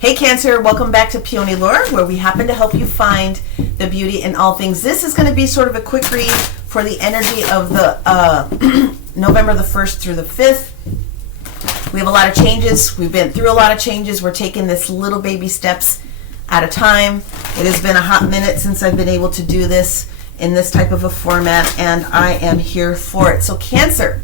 Hey Cancer, welcome back to Peony Lore, where we happen to help you find the beauty in all things. This is going to be sort of a quick read for the energy of the November the 1st through the 5th. We have a lot of changes. We've been through a lot of changes. We're taking this little baby steps at a time. It has been a hot minute since I've been able to do this in this type of a format, and I am here for it. So Cancer,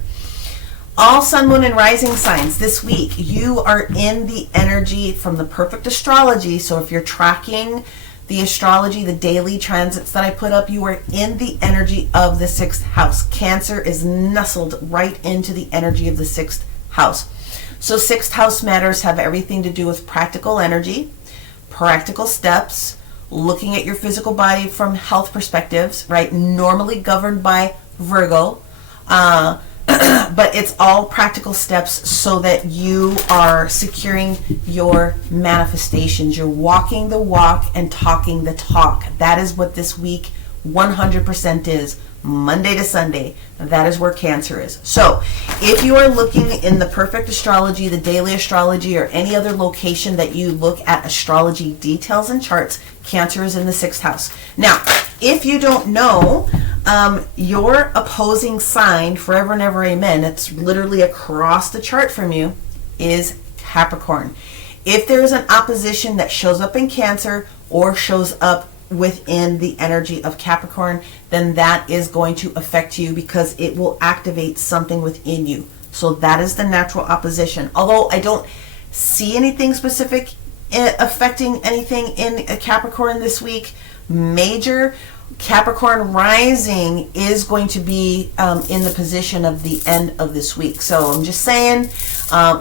all sun, moon, and rising signs this week, you are in the energy from the perfect astrology. So if you're tracking the astrology, the daily transits that I put up, you are in the energy of the 6th house. Cancer is nestled right into the energy of the 6th house. So 6th house matters have everything to do with practical energy, practical steps, looking at your physical body from health perspectives, right? Normally governed by Virgo. But it's all practical steps so that you are securing your manifestations. You're walking the walk and talking the talk. That is what this week 100% is. Monday to Sunday. That is where Cancer is. So if you are looking in the perfect astrology, the daily astrology, or any other location that you look at astrology details and charts, Cancer is in the 6th house. Now, if you don't know, your opposing sign, forever and ever amen, it's literally across the chart from you, is Capricorn. If there is an opposition that shows up in Cancer or shows up within the energy of Capricorn, then that is going to affect you because it will activate something within you. So that is the natural opposition. Although I don't see anything specific affecting anything in Capricorn this week, major Capricorn rising is going to be in the position of the end of this week. So I'm just saying,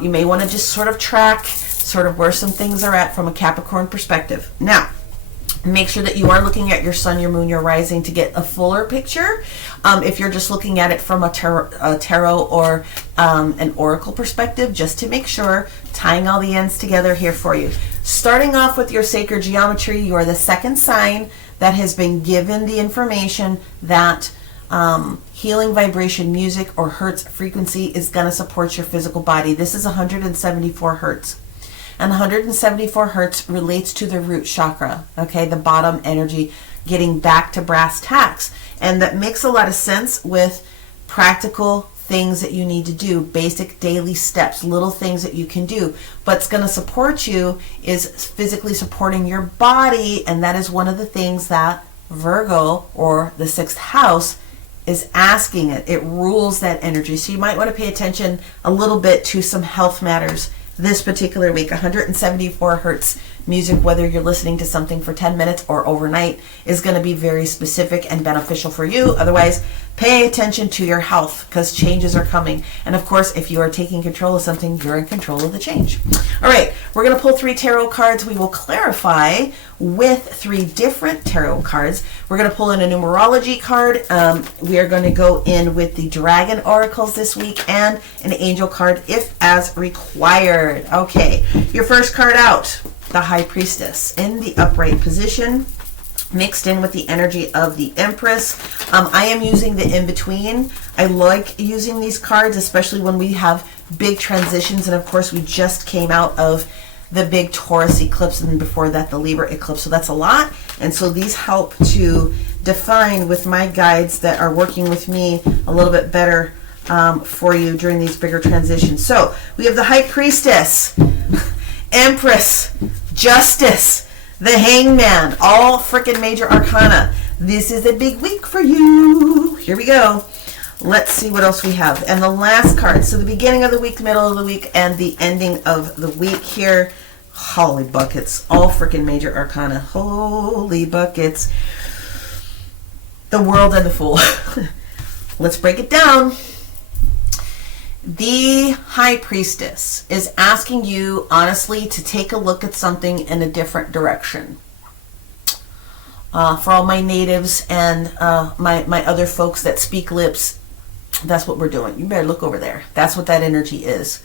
you may want to just sort of track sort of where some things are at from a Capricorn perspective. Now, make sure that you are looking at your sun, your moon, your rising to get a fuller picture. If you're just looking at it from a tarot or an oracle perspective, just to make sure, tying all the ends together here for you. Starting off with your sacred geometry, you are the second sign that has been given the information that healing vibration music or hertz frequency is going to support your physical body. This is 174 hertz. And 174 hertz relates to the root chakra, okay, the bottom energy, getting back to brass tacks. And that makes a lot of sense with practical things that you need to do, basic daily steps, little things that you can do. What's going to support you is physically supporting your body, and that is one of the things that Virgo, or the 6th house, is asking it. It rules that energy. So you might want to pay attention a little bit to some health matters this particular week. 174 hertz music, whether you're listening to something for 10 minutes or overnight, is going to be very specific and beneficial for you. Otherwise, pay attention to your health because changes are coming. And of course, if you are taking control of something, you're in control of the change. All right, we're going to pull 3 tarot cards. We will clarify with 3 different tarot cards. We're going to pull in a numerology card. We are going to go in with the dragon oracles this week and an angel card if as required. Okay, your first card out, the High Priestess in the upright position, mixed in with the energy of the Empress. I am using the in-between. I like using these cards, especially when we have big transitions. And of course, we just came out of the big Taurus eclipse, and before that, the Libra eclipse. So that's a lot. And so these help to define with my guides that are working with me a little bit better for you during these bigger transitions. So we have the High Priestess, Empress, Justice, the Hangman, all freaking major arcana. This is a big week for you. Here we go. Let's see what else we have. And the last card. So the beginning of the week, middle of the week, and the ending of the week here. Holy buckets. All freaking major arcana. Holy buckets. The World and the Fool. Let's break it down. The High Priestess is asking you, honestly, to take a look at something in a different direction. For all my natives and my other folks that speak lips, that's what we're doing. You better look over there. That's what that energy is.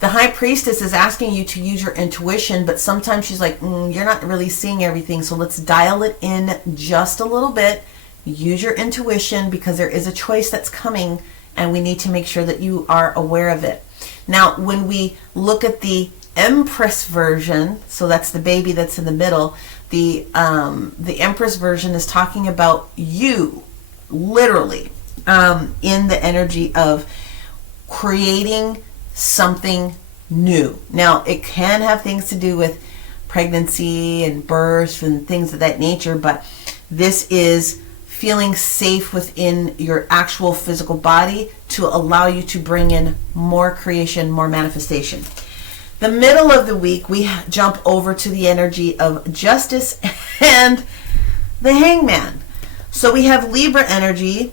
The High Priestess is asking you to use your intuition, but sometimes she's like, you're not really seeing everything, so let's dial it in just a little bit. Use your intuition because there is a choice that's coming, and we need to make sure that you are aware of it. Now, when we look at the Empress version, so that's the baby that's in the middle. The Empress version is talking about you, literally, in the energy of creating something new. Now, it can have things to do with pregnancy and birth and things of that nature, but this is feeling safe within your actual physical body to allow you to bring in more creation, more manifestation. The middle of the week, we jump over to the energy of justice and the Hangman. So we have Libra energy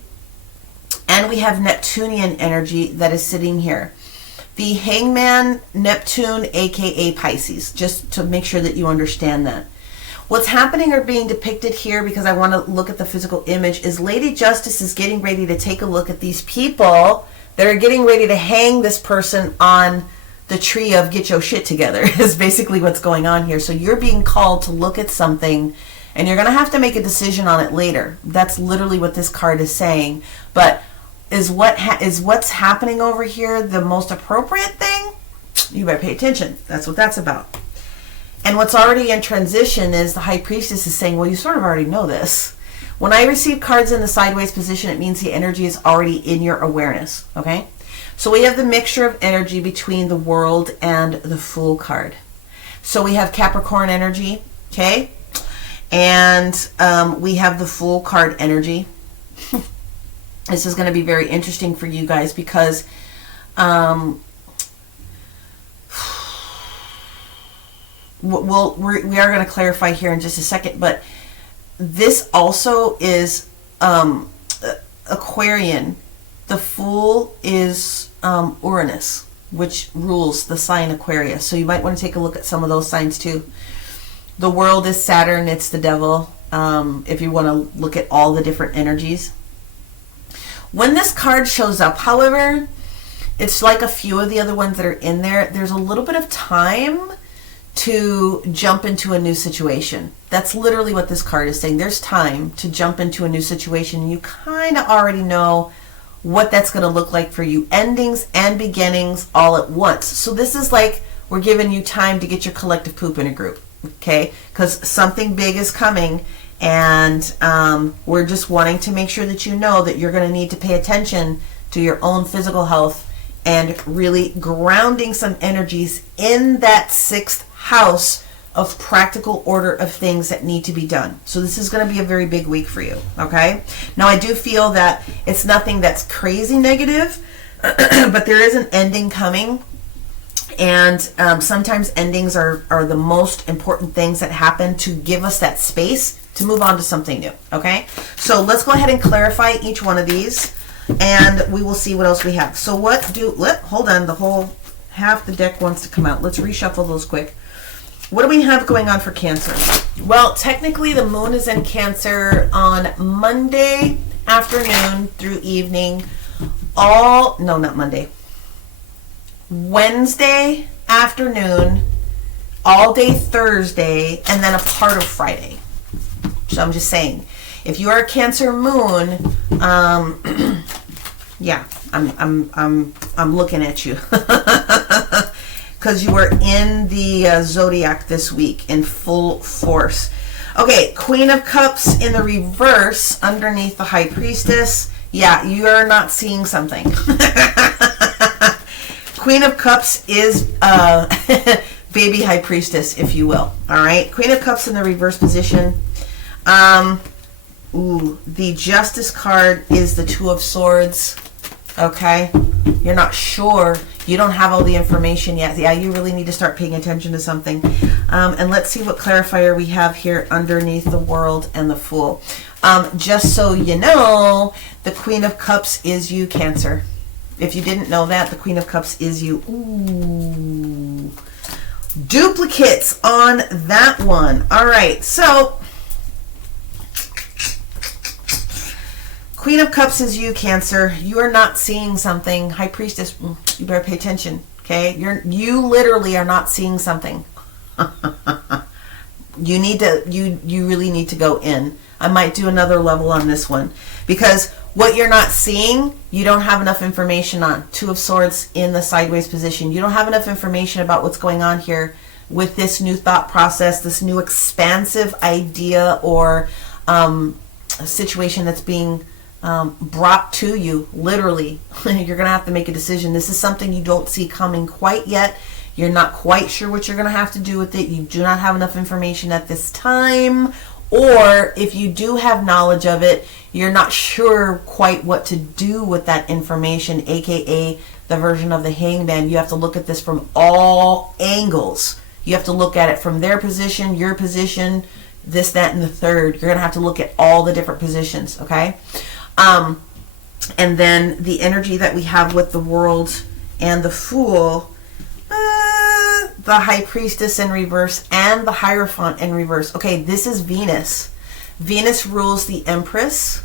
and we have Neptunian energy that is sitting here. The Hangman, Neptune, aka Pisces, just to make sure that you understand that. What's happening or being depicted here, because I want to look at the physical image, is Lady Justice is getting ready to take a look at these people that are getting ready to hang this person on the tree of get your shit together, is basically what's going on here. So you're being called to look at something and you're going to have to make a decision on it later. That's literally what this card is saying. But is what's happening over here the most appropriate thing? You better pay attention. That's what that's about. And what's already in transition is the High Priestess is saying, well, you sort of already know this. When I receive cards in the sideways position, it means the energy is already in your awareness, okay? So we have the mixture of energy between the World and the Fool card. So we have Capricorn energy, okay? And we have the Fool card energy. This is going to be very interesting for you guys because we are going to clarify here in just a second, but this also is Aquarian. The Fool is Uranus, which rules the sign Aquarius. So you might want to take a look at some of those signs too. The World is Saturn. It's the devil. If you want to look at all the different energies. When this card shows up, however, it's like a few of the other ones that are in there. There's a little bit of time to jump into a new situation. That's literally what this card is saying. There's time to jump into a new situation. You kind of already know what that's going to look like for you. Endings and beginnings all at once. So this is like we're giving you time to get your collective poop in a group, okay? Because something big is coming, and we're just wanting to make sure that you know that you're going to need to pay attention to your own physical health and really grounding some energies in that sixth house of practical order of things that need to be done. So this is going to be a very big week for you, okay? Now I do feel that it's nothing that's crazy negative, but there is an ending coming, and sometimes endings are the most important things that happen to give us that space to move on to something new, okay? So let's go ahead and clarify each one of these, and we will see what else we have. So hold on, the whole half the deck wants to come out. Let's reshuffle those quick. What do we have going on for Cancer? Well, technically the moon is in Cancer on Monday afternoon through evening. Not Monday. Wednesday afternoon, all day Thursday, and then a part of Friday. So I'm just saying, if you are a Cancer moon, yeah, I'm looking at you. Because you are in the zodiac this week in full force. Okay, Queen of Cups in the reverse underneath the High Priestess. Yeah, you are not seeing something. Queen of Cups is baby High Priestess, if you will. All right, Queen of Cups in the reverse position. The Justice card is the Two of Swords. Okay, you're not sure. You don't have all the information yet. Yeah, you really need to start paying attention to something. And let's see what clarifier we have here underneath the World and the Fool. Just so you know, the Queen of Cups is you, Cancer. If you didn't know that, the Queen of Cups is you. Ooh. Duplicates on that one. All right, so Queen of Cups is you, Cancer. You are not seeing something. High Priestess, you better pay attention, okay? You literally are not seeing something. You really need to go in. I might do another level on this one, because What you're not seeing, you don't have enough information on. Two of Swords in the sideways position. You don't have enough information about what's going on here with this new thought process, this new expansive idea or a situation that's being brought to you, literally. You're going to have to make a decision. This is something you don't see coming quite yet. You're not quite sure what you're going to have to do with it. You do not have enough information at this time. Or if you do have knowledge of it, you're not sure quite what to do with that information, aka the version of the Hangman. You have to look at this from all angles. You have to look at it from their position, your position, this, that, and the third. You're going to have to look at all the different positions, okay? And then the energy that we have with the World and the Fool, the High Priestess in reverse and the Hierophant in reverse. Okay, this is Venus. Venus rules the Empress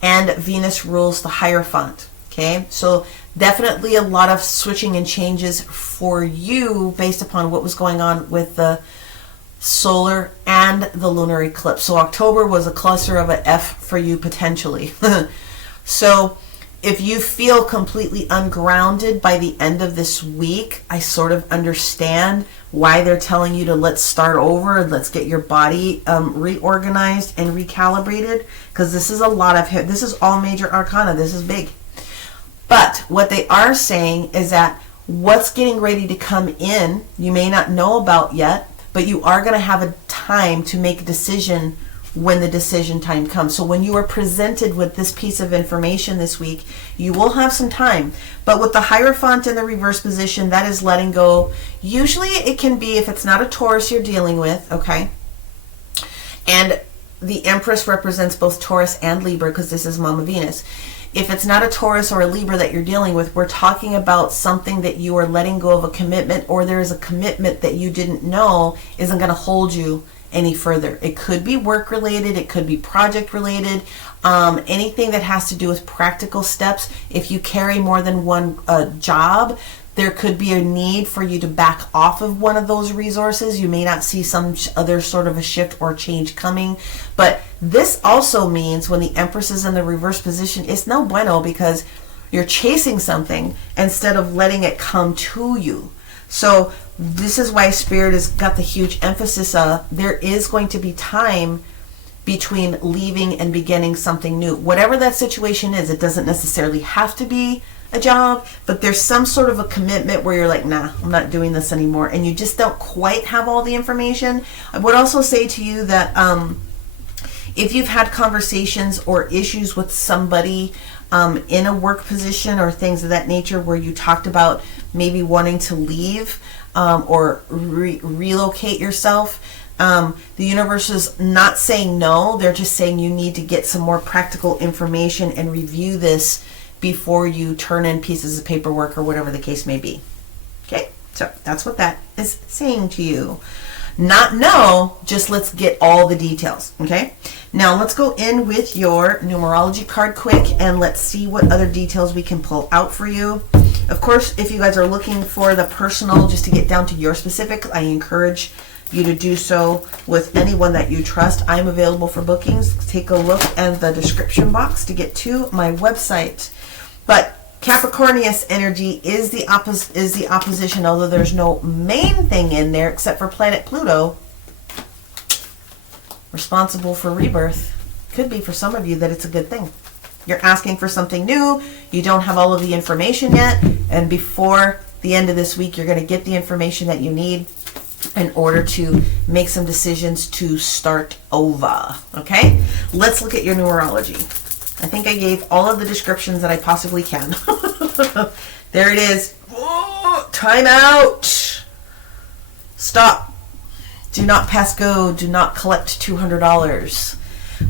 and Venus rules the Hierophant. Okay, so definitely a lot of switching and changes for you based upon what was going on with the solar and the lunar eclipse. So October was a cluster of an F for you potentially. So if you feel completely ungrounded by the end of this week, I sort of understand why they're telling you to let's start over and let's get your body reorganized and recalibrated, because this is a lot of, this is all major arcana. This is big. But what they are saying is that what's getting ready to come in, you may not know about yet, but you are going to have a time to make a decision when the decision time comes. So when you are presented with this piece of information this week, you will have some time. But with the Hierophant in the reverse position, that is letting go. Usually it can be, if it's not a Taurus you're dealing with, okay? And the Empress represents both Taurus and Libra because this is Mama Venus. If it's not a Taurus or a Libra that you're dealing with, we're talking about something that you are letting go of a commitment, or there is a commitment that you didn't know isn't going to hold you any further. It could be work related, it could be project related, anything that has to do with practical steps. If you carry more than one job, there could be a need for you to back off of one of those resources. You may not see some other sort of a shift or change coming. But this also means when the Empress is in the reverse position, it's no bueno, because you're chasing something instead of letting it come to you. So this is why Spirit has got the huge emphasis of there is going to be time between leaving and beginning something new. Whatever that situation is, it doesn't necessarily have to be a job, but there's some sort of a commitment where you're like, nah, I'm not doing this anymore, and you just don't quite have all the information. I would also say to you that if you've had conversations or issues with somebody in a work position or things of that nature where you talked about maybe wanting to leave or relocate yourself, the universe is not saying no. They're just saying you need to get some more practical information and review this before you turn in pieces of paperwork or whatever the case may be. Okay, so that's what that is saying to you. Not no, just let's get all the details. Okay, now let's go in with your numerology card quick and let's see what other details we can pull out for you. Of course, if you guys are looking for the personal, just to get down to your specific, I encourage you to do so with anyone that you trust. I'm available for bookings. Take a look at the description box to get to my website. But Capricornius energy is the opposition, although there's no main thing in there except for planet Pluto, responsible for rebirth. Could be for some of you that it's a good thing. You're asking for something new, you don't have all of the information yet, and before the end of this week, you're going to get the information that you need in order to make some decisions to start over. Okay? Let's look at your numerology. I think I gave all of the descriptions that I possibly can. There it is. Oh, time out. Stop. Do not pass go. Do not collect $200.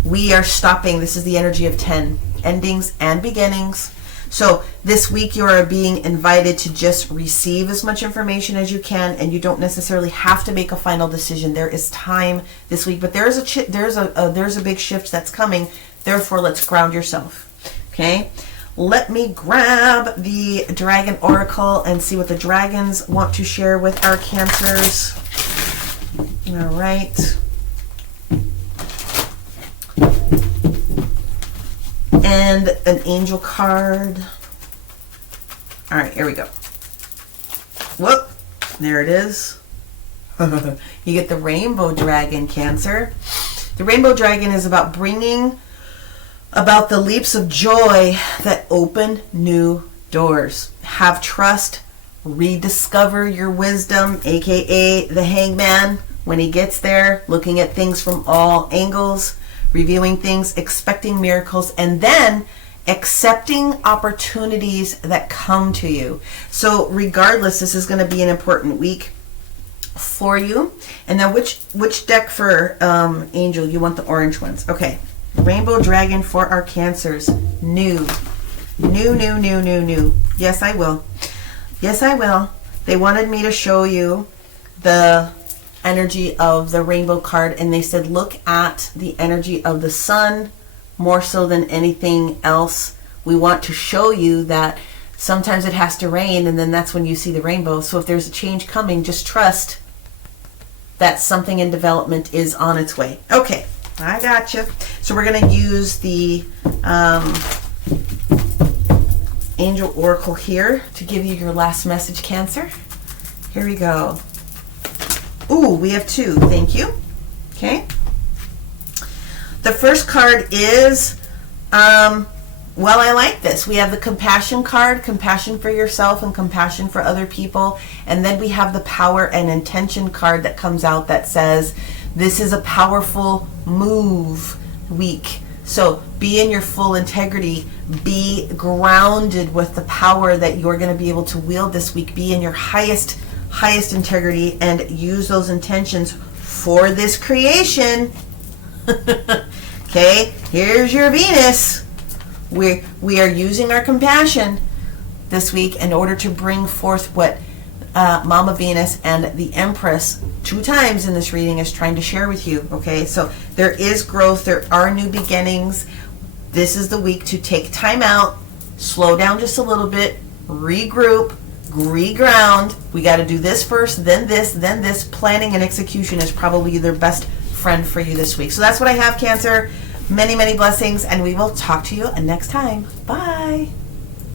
We are stopping. This is the energy of 10 endings and beginnings. So this week you are being invited to just receive as much information as you can, and you don't necessarily have to make a final decision. There is time this week, but there's a big shift that's coming. Therefore, let's ground yourself. Okay? Let me grab the Dragon Oracle and see what the dragons want to share with our Cancers. All right. and an angel card. All right, here we go. Whoop, there it is. You get the rainbow dragon, Cancer. The rainbow dragon is about bringing about the leaps of joy that open new doors. Have trust, rediscover your wisdom, aka the hangman. When he gets there, looking at things from all angles, reviewing things, expecting miracles, and then accepting opportunities that come to you. So regardless, this is going to be an important week for you. And now which deck for Angel? You want the orange ones. Okay. Rainbow Dragon for our Cancers. New. Yes, I will. Yes, I will. They wanted me to show you the energy of the rainbow card, and they said look at the energy of the sun more so than anything else. We want to show you that sometimes it has to rain, and then that's when you see the rainbow. So if there's a change coming, just trust that something in development is on its way. Okay, I got you. So we're going to use the Angel Oracle here to give you your last message, Cancer. Here we go. Ooh, we have two. Thank you. Okay. The first card is, well, I like this. We have the compassion card, compassion for yourself and compassion for other people. And then we have the power and intention card that comes out that says, this is a powerful move week. So be in your full integrity. Be grounded with the power that you're going to be able to wield this week. Be in your highest integrity and use those intentions for this creation. Okay, here's your Venus. We are using our compassion this week in order to bring forth what Mama Venus and the Empress 2 times in this reading is trying to share with you. Okay, so there is growth. There are new beginnings. This is the week to take time out, slow down just a little bit, regroup, reground. We got to do this first, then this, then this. Planning and execution is probably their best friend for you this week. So that's what I have, Cancer. Many blessings, and we will talk to you next time. Bye.